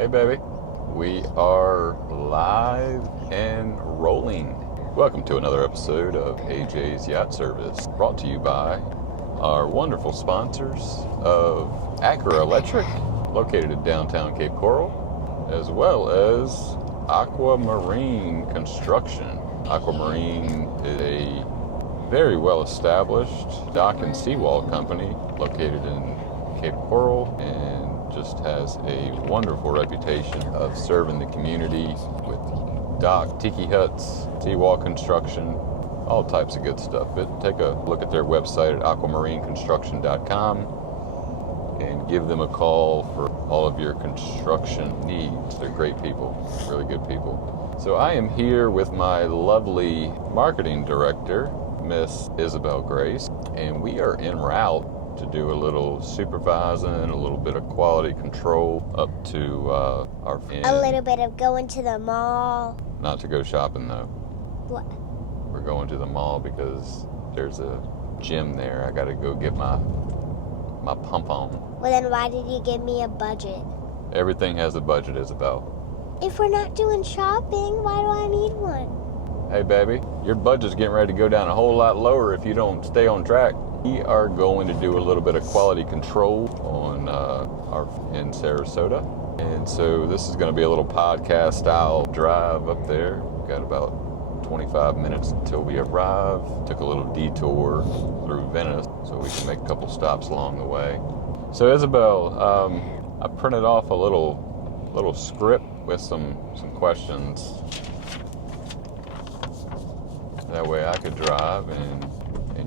Hey baby, we are live and rolling. Welcome to another episode of AJ's Yacht Service, brought to you by our wonderful sponsors of Acura Electric, located in downtown Cape Coral, as well as Aquamarine Construction. Aquamarine is a very well-established dock and seawall company located in Cape Coral and just has a wonderful reputation of serving the community with dock, tiki huts, seawall construction, all types of good stuff. But take a look at their website at aquamarineconstruction.com and give them a call for all of your construction needs. They're great people, really good people. So I am here with my lovely marketing director, Miss Isabel Grace, and we are en route to do a little supervising, a little bit of quality control up to our end. A little bit of going to the mall. Not to go shopping though. What? We're going to the mall because there's a gym there. I gotta go get my pump on. Well, then why did you give me a budget? Everything has a budget, Isabel. If we're not doing shopping, why do I need one? Hey baby, your budget's getting ready to go down a whole lot lower if you don't stay on track. We are going to do a little bit of quality control on in Sarasota. And so this is going to be a little podcast style drive up there. We've got about 25 minutes until we arrive. Took a little detour through Venice so we can make a couple stops along the way. So Isabel, I printed off a little script with some questions. That way I could drive and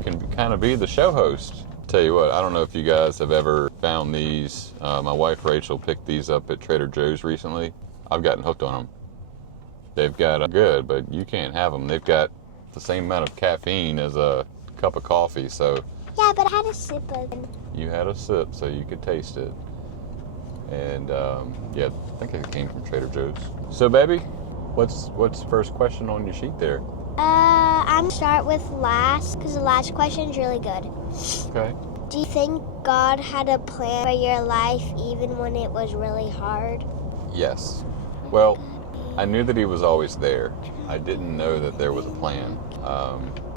can kind of be the show host. Tell you what, I don't know if you guys have ever found these. My wife Rachel picked these up at Trader Joe's recently. I've gotten hooked on them. They've got good, but you can't have them. They've got the same amount of caffeine as a cup of coffee, so. Yeah, but I had a sip of it. You had a sip, so you could taste it. And yeah, I think it came from Trader Joe's. So baby, what's the first question on your sheet there? I'm gonna start with last, because the last question is really good. Okay. Do you think God had a plan for your life even when it was really hard? Yes. Well, I knew that he was always there. I didn't know that there was a plan.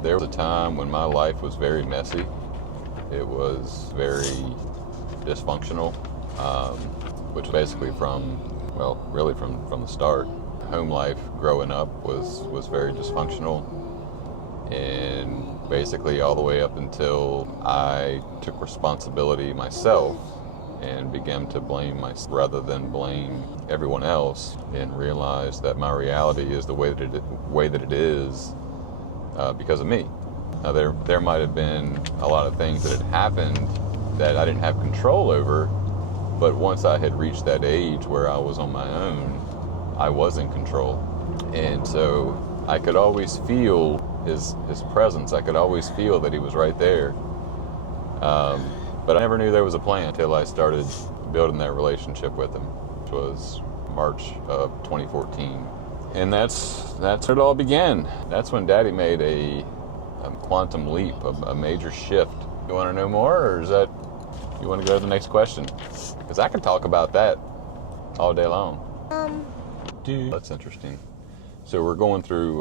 There was a time when my life was very messy. It was very dysfunctional, which basically from the start. Home life growing up was very dysfunctional, and basically all the way up until I took responsibility myself and began to blame myself rather than blame everyone else, and realized that my reality is the way that it is because of me. Now there might have been a lot of things that had happened that I didn't have control over, but once I had reached that age where I was on my own, I was in control. And so I could always feel his presence. I could always feel that he was right there. But I never knew there was a plan until I started building that relationship with him, which was March of 2014. And that's where it all began. That's when Daddy made a quantum leap, a major shift. You want to know more, or is that you want to go to the next question? Because I can talk about that all day long. That's interesting. So we're going through,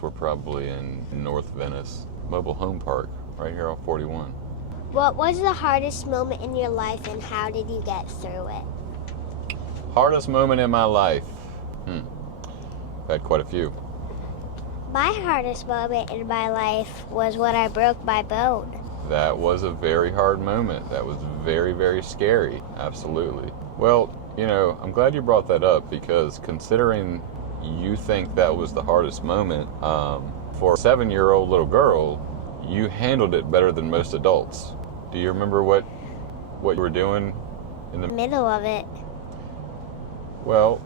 we're probably in North Venice Mobile Home Park, right here off 41. What was the hardest moment in your life and how did you get through it? Hardest moment in my life? I've had quite a few. My hardest moment in my life was when I broke my bone. That was a very hard moment. That was very, very scary. Absolutely. Well, you know, I'm glad you brought that up, because considering you think that was the hardest moment, for a 7-year-old little girl, you handled it better than most adults. Do you remember what you were doing in the middle of it? Well,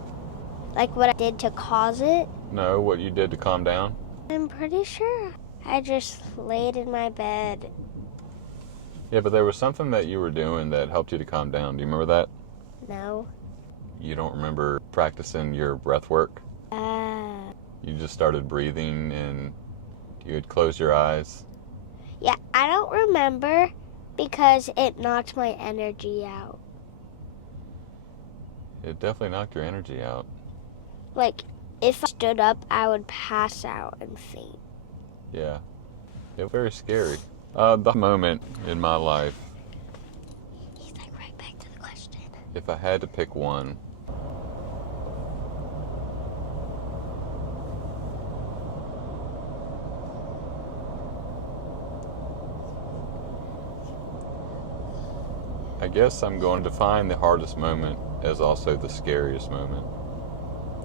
like what I did to cause it? No, what you did to calm down? I'm pretty sure I just laid in my bed. Yeah, but there was something that you were doing that helped you to calm down. Do you remember that? No. You don't remember practicing your breath work? You just started breathing and you would close your eyes? Yeah, I don't remember because it knocked my energy out. It definitely knocked your energy out. Like, if I stood up, I would pass out and faint. Yeah. It was very scary. The moment in my life, He's like, right back to the question. if I had to pick one, I guess I'm going to define the hardest moment as also the scariest moment.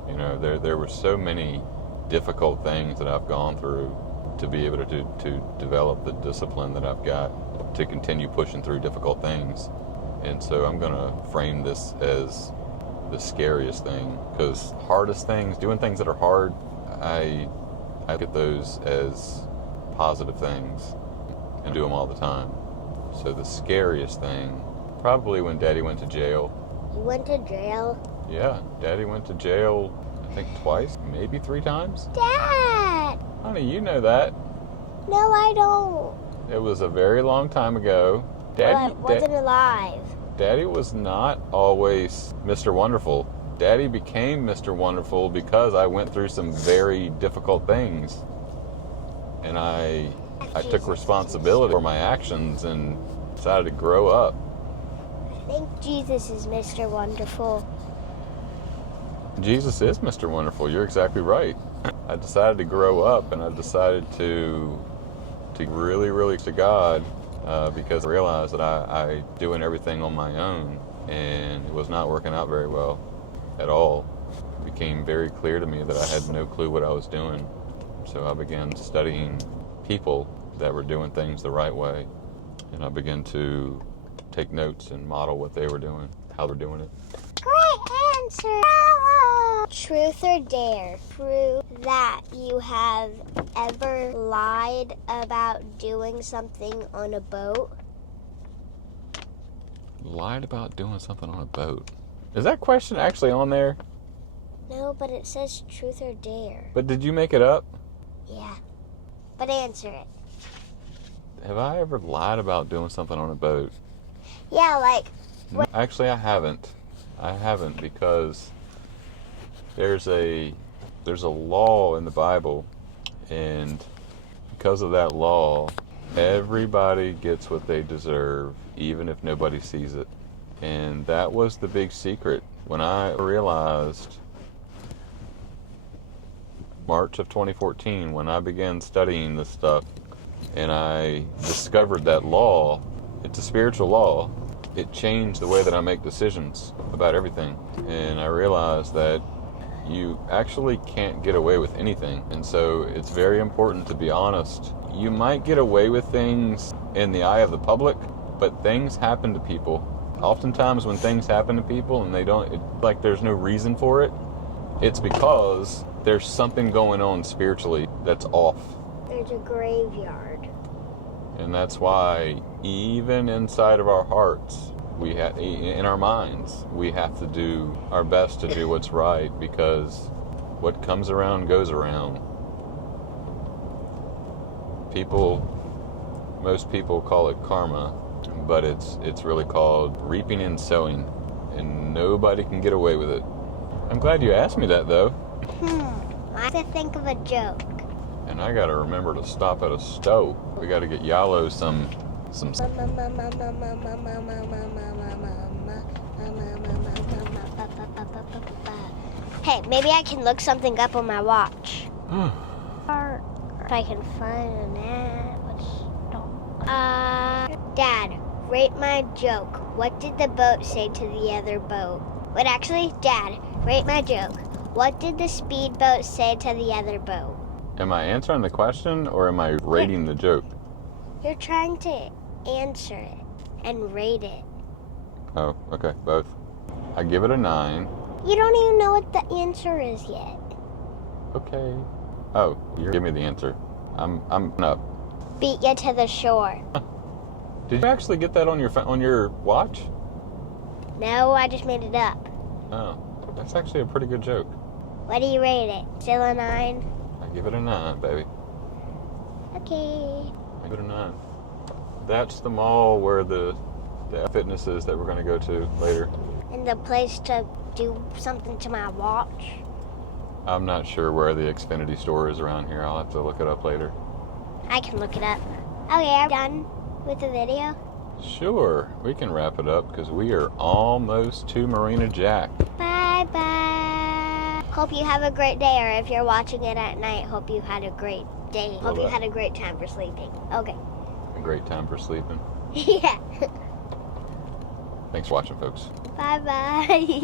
You know, there were so many difficult things that I've gone through to be able to develop the discipline that I've got to continue pushing through difficult things. And so I'm going to frame this as the scariest thing, because hardest things, doing things that are hard, I look at those as positive things and do them all the time. So the scariest thing, probably when Daddy went to jail. You went to jail? Yeah, Daddy went to jail, I think twice, maybe 3 times. Dad! Honey, you know that. No, I don't. It was a very long time ago. Well, I wasn't alive. Daddy was not always Mr. Wonderful. Daddy became Mr. Wonderful because I went through some very difficult things. And I took responsibility for my actions and decided to grow up. I think Jesus is Mr. Wonderful. Jesus is Mr. Wonderful. You're exactly right. I decided to grow up, and I decided to really to God because I realized that I doing everything on my own, and it was not working out very well at all. It became very clear to me that I had no clue what I was doing. So I began studying people that were doing things the right way, and I began to take notes and model what they were doing, how they're doing it. Great answer! Truth or dare? Prove that you have ever lied about doing something on a boat. Lied about doing something on a boat. Is that question actually on there? No, but it says truth or dare. But did you make it up? Yeah. But answer it. Have I ever lied about doing something on a boat? Yeah, like... No, actually, I haven't. I haven't, because there's a law in the Bible, and because of that law, everybody gets what they deserve, even if nobody sees it. And that was the big secret. When I realized, March of 2014, when I began studying this stuff, and I discovered that law, it's a spiritual law. It changed the way that I make decisions about everything. And I realized that you actually can't get away with anything. And so it's very important to be honest. You might get away with things in the eye of the public, but things happen to people. Oftentimes when things happen to people and like there's no reason for it, it's because there's something going on spiritually that's off. There's a graveyard. And that's why even inside of our hearts, in our minds, we have to do our best to do what's right, because what comes around goes around. Most people call it karma, but it's really called reaping and sowing, and nobody can get away with it. I'm glad you asked me that, though. I have to think of a joke. And I gotta remember to stop at a stove. We gotta get Yalo some. Hey, maybe I can look something up on my watch. Or if I can find an ad. Dad, rate my joke. What did the boat say to the other boat? Wait, actually, Dad, rate my joke. What did the speedboat say to the other boat? Am I answering the question, or am I rating the joke? You're trying to answer it and rate it. Oh, okay, both. I give it a 9. You don't even know what the answer is yet. Okay. Oh, you give me the answer. I'm up. Beat you to the shore. Did you actually get that on your watch? No, I just made it up. Oh, that's actually a pretty good joke. What do you rate it? Still a 9? I give it a 9, baby. Okay. I give it a 9. That's the mall where the fitness is that we're going to go to later. in the place to do something to my watch. I'm not sure where the Xfinity store is around here. I'll have to look it up later. I can look it up. Okay, are we done with the video? Sure, we can wrap it up because we are almost to Marina Jack. Bye-bye. Hope you have a great day, or if you're watching it at night, hope you had a great day. Hope you had a great time for sleeping. Okay. A great time for sleeping. Yeah. Thanks for watching, folks. Bye-bye.